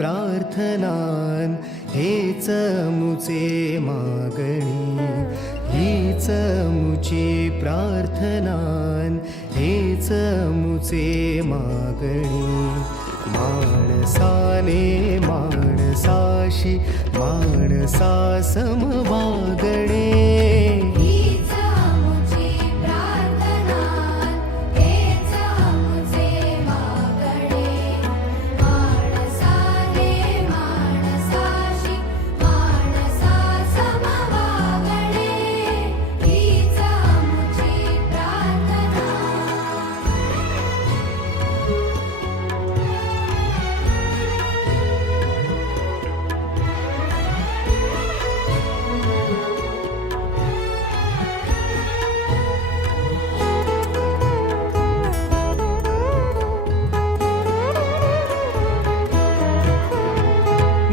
प्रार्थनान हेच मुचे मागणी, हीच मुची प्रार्थनान हेच मुचे मागणी. माणसाने माणसाशी माणसा सम वागणे, हीच मुची प्रार्थना, हेच मुचे मागणे. माणसाने माणसाशी माणसा सम वागणे, हीच मुची प्रार्थना.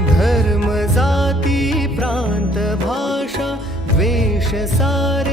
धर्म जाती प्रांत भाषा द्वेष सारे